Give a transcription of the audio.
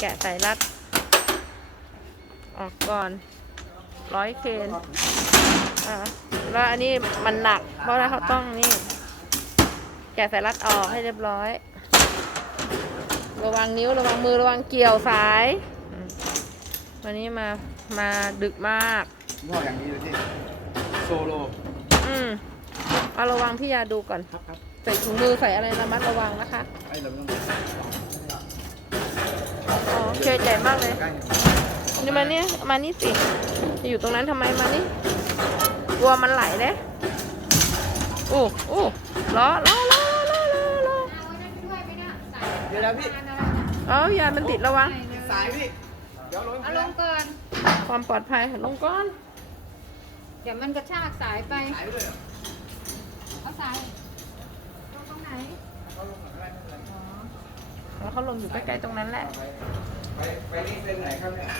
แกะสายรัด ออกก่อนร้อยเคนอะแล้วอันนี้มันหนัก เพราะว่าเขาต้องนี่ แกะสายรัดออกให้เรียบร้อย ระวังนิ้วระวังมือระวังเกี่ยวสายอืมวันนี้มามาดึกมากงอกอย่างนี้เลยพี่โซโลอืมเอาระวังพี่ยาดูก่อน ครับครับใส่ถุงมือใส่อะไรระมัดระวังนะคะ ไอ้เราไม่ต้องอ๋อ เคใหญ่มากเลยใกล้นี่มานี่มานี่สิจะอยู่ตรงนั้นทำไมมานี่กลัวมันไหลเด้โอ้โอ้ล้อล้อล้อล้อล้อล้อเดี๋ยวนะพี่เอาอย่ามันติดระวังสายพี่เดี๋ยวลงเอาลงก่อนความปลอดภัยลงก้อน เดี๋ยวมันกระชากสายไปสายไปเลยเหรอเอาสายลงตรงไหน แล้วเขาลงอยู่ใกล้ๆตรงนั้นแหละไปไปนี่เส้นไหนครับเนี่ย